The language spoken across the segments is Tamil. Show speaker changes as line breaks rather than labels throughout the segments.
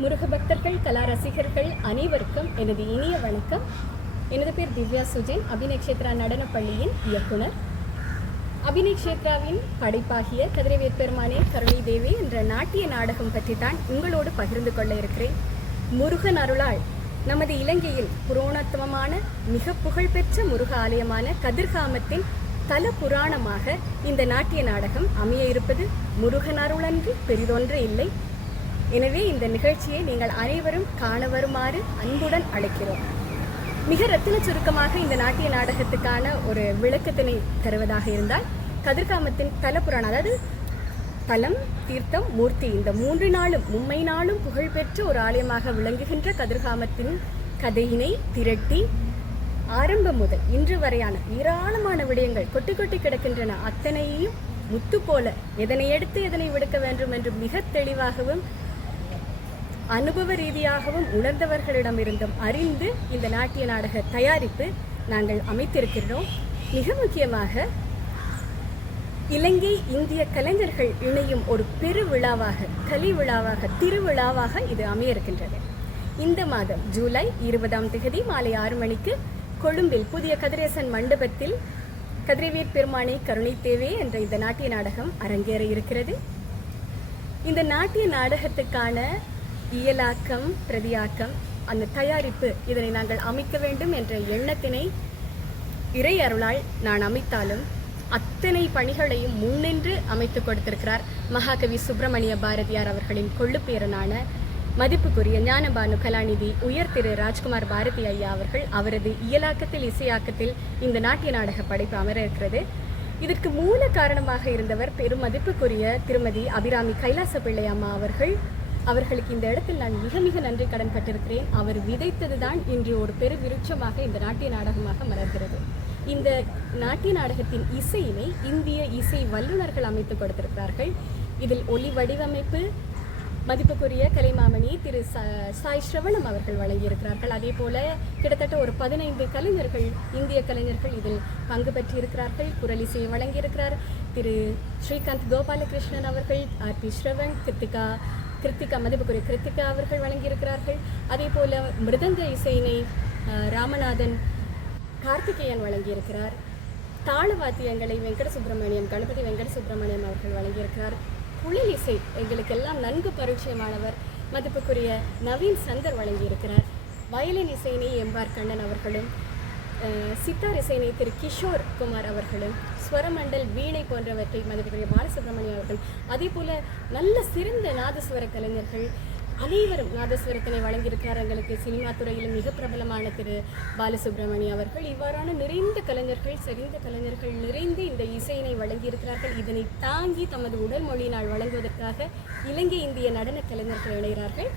முருக பக்தர்கள் கலா ரசிகர்கள் அனைவருக்கும் எனது இனிய வணக்கம். எனது பேர் திவ்யா சுஜன். அபிநக்ஷேத்ரா நடனப்பள்ளியின் இயக்குனர். அபிநக்ஷேத்ராவின் படைப்பாகிய கதிரவேற் பெருமானே கருணை தேவி என்ற நாட்டிய நாடகம் பற்றி தான் உங்களோடு பகிர்ந்து கொள்ள இருக்கிறேன். முருகன் அருளால் நமது இலங்கையில் புரோணத்துவமான மிக புகழ்பெற்ற முருக ஆலயமான கதிர்காமத்தின் தல புராணமாக இந்த நாட்டிய நாடகம் அமைய இருப்பது முருகன் அருளன்றி பெரிதொன்று இல்லை. எனவே இந்த நிகழ்ச்சியை நீங்கள் அனைவரும் காண வருமாறு அன்புடன் அழைக்கிறோம். மிக ரத்தின சுருக்கமாக இந்த நாட்டிய நாடகத்துக்கான ஒரு விளக்கத்தினை தருவதாக இருந்தால் கதிர்காமத்தின் தலப்புராணம் அதாவது தலம் தீர்த்தம் மூர்த்தி இந்த மூன்று நாளும் மும்மை நாளும் புகழ்பெற்ற ஒரு ஆலயமாக விளங்குகின்ற கதிர்காமத்தின் கதையினை திரட்டி ஆரம்பம் முதல் இன்று வரையான ஏராளமான விடயங்கள் கொட்டி கொட்டி கிடக்கின்றன. அத்தனையையும் முத்து போல எதனை எடுத்து எதனை விடுக்க வேண்டும் என்று மிக தெளிவாகவும் அனுபவ ரீதியாகவும் உணர்ந்தவர்களிடமிருந்தும் அறிந்து இந்த நாட்டிய நாடக தயாரிப்பு நாங்கள் அமைத்திருக்கிறோம் மிக முக்கியமாக இலங்கை இந்திய கலைஞர்கள் இணையும் ஒரு பெரு விழாவாக கலி விழாவாக திருவிழாவாக இது அமைய இருக்கின்றது இந்த மாதம் ஜூலை இருபதாம் தேதி மாலை ஆறு மணிக்கு கொழும்பில் புதிய கதிரேசன் மண்டபத்தில் கதிரவேற் பெருமானை கருணை தேவே என்ற இந்த நாட்டிய நாடகம் அரங்கேற இருக்கிறது. இந்த நாட்டிய நாடகத்துக்கான இயலாக்கம் பிரதியாக்கம் அந்த தயாரிப்பு இதனை நாங்கள் அமைக்க வேண்டும் என்ற எண்ணத்தினை இறை அருளால் நான் அமைத்தாலும் அத்தனை பணிகளையும் முன்னின்று அமைத்து கொடுத்திருக்கிறார் மகாகவி சுப்பிரமணிய பாரதியார் அவர்களின் கொள்ளுப்பேரனான மதிப்புக்குரிய ஞானபானு கலாநிதி உயர் திரு ராஜ்குமார் பாரதி ஐயா அவர்கள் அவரது இயலாக்கத்தில் இசையாக்கத்தில் இந்த நாட்டிய நாடக படைப்பு அமர இருக்கிறது இதற்கு மூல காரணமாக இருந்தவர் பெரும் மதிப்புக்குரிய திருமதி அபிராமி கைலாச பிள்ளை அம்மா அவர்கள். அவர்களுக்கு இந்த இடத்தில் நான் மிக மிக நன்றி கடன் பட்டிருக்கிறேன் அவர் விதைத்ததுதான் இன்று ஒரு பெரு விருட்சமாக இந்த நாட்டிய நாடகமாக மலர்கிறது. இந்த நாட்டிய நாடகத்தின் இசையினை இந்திய இசை வல்லுநர்கள் அமைத்து கொடுத்திருக்கிறார்கள். இதில் ஒலி வடிவமைப்பு மதிப்புக்குரிய கலைமாமணி திரு சாய் ஸ்ரவணம் அவர்கள் வழங்கியிருக்கிறார்கள். அதே போல கிட்டத்தட்ட ஒரு பதினைந்து கலைஞர்கள் இந்திய கலைஞர்கள் இதில் பங்கு பெற்றிருக்கிறார்கள் குரலிசையை வழங்கியிருக்கிறார். திரு ஸ்ரீகாந்த் கோபாலகிருஷ்ணன் அவர்கள் ஆர் பி ஸ்ரவன் கிருத்திகா கிருத்திகா மதிப்புக்குரிய கிருத்திகா அவர்கள் வழங்கியிருக்கிறார்கள். அதே போல மிருதங்க இசையினை ராமநாதன் கார்த்திகேயன் வழங்கியிருக்கிறார். தாள வாத்தியங்களை வெங்கட சுப்பிரமணியம் கணபதி வெங்கட சுப்பிரமணியம் அவர்கள் வழங்கியிருக்கிறார். குழல் இசை எங்களுக்கெல்லாம் நன்கு பரிச்சயமானவர் மதிப்புக்குரிய நவீன் சந்தர் வழங்கியிருக்கிறார். வயலின் இசையினை எம்பார் கண்ணன் அவர்களும் சித்தார் இசையினை திரு கிஷோர் குமார் அவர்களும் ஸ்வரமண்டல் வீணை போன்றவற்றை மதிப்பெரிய பாலசுப்ரமணியம் அவர்கள் அதே போல நல்ல சிறந்த நாதஸ்வர கலைஞர்கள் அனைவரும் நாதஸ்வரத்தினை வழங்கியிருக்கிறார். எங்களுக்கு சினிமா துறையிலும் மிக பிரபலமான திரு பாலசுப்ரமணியம் அவர்கள். இவ்வாறான நிறைந்த கலைஞர்கள் செறிந்த கலைஞர்கள் நிறைந்து இந்த இசையினை வழங்கியிருக்கிறார்கள். இதனை தாங்கி தமது உடல் மொழியினால் வழங்குவதற்காக இலங்கை இந்திய நடன கலைஞர்கள் இணைகிறார்கள்.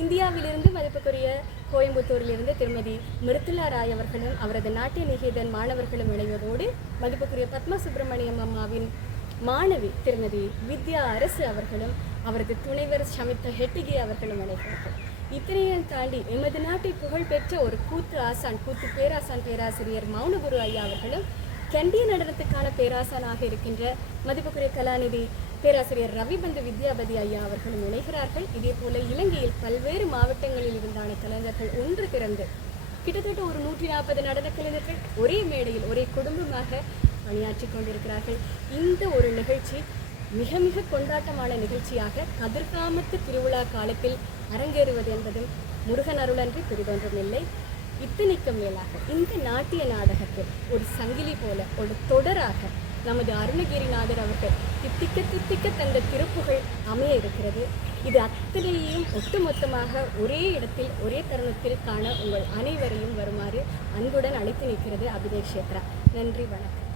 இந்தியாவிலிருந்து மதிப்புக்குரிய கோயம்புத்தூரிலிருந்து திருமதி மிருத்துலா ராய் அவர்களும் அவரது நாட்டிய நிகேதன் மாணவர்களும் இணைவதோடு மதிப்புக்குரிய பத்மா சுப்பிரமணியம் அம்மாவின் மாணவி திருமதி வித்யா அரசு அவர்களும் அவரது துணைவர் சமித்த ஹெட்டிகி அவர்களும் இணைகிறார்கள். இத்தனையும் தாண்டி எமது நாட்டை புகழ்பெற்ற ஒரு கூத்து ஆசான் கூத்து பேராசான் பேராசிரியர் மௌனகுரு ஐயா அவர்களும் கண்டிய நடனத்துக்கான பேராசானாக இருக்கின்ற மதிப்புக்குரிய கலாநிதி பேராசிரியர் ரவிபந்து வித்யாபதி ஐயா அவர்களும் இணைகிறார்கள். இதே போல இலங்கையில் பல்வேறு மாவட்டங்களில் இருந்தான கலைஞர்கள் ஒன்று திறந்து கிட்டத்தட்ட ஒரு நூற்றி நாற்பது நடன கலைஞர்கள் ஒரே மேடையில் ஒரே குடும்பமாக பணியாற்றி கொண்டிருக்கிறார்கள். இந்த ஒரு நிகழ்ச்சி மிக மிக கொண்டாட்டமான நிகழ்ச்சியாக கதிர்காமத்து திருவிழா காலத்தில் அரங்கேறுவது என்பதும் முருகன் அருளன்றி பெரிதொன்றும் இல்லை இத்தனைக்கு மேலாக இந்த நாட்டிய நாடகத்தில் ஒரு சங்கிலி போல ஒரு தொடராக நமது அருணகிரிநாதர் அவர்கள் தித்திக்க தித்திக்க தந்த திருப்புகள் அமைய இருக்கிறது. இது அத்தனையையும் ஒட்டுமொத்தமாக ஒரே இடத்தில் ஒரே தருணத்தில் காண உங்கள் அனைவரையும் வருமாறு அன்புடன் அழைத்து நிற்கிறது அபிதேஷ் சேத்ரா நன்றி வணக்கம்.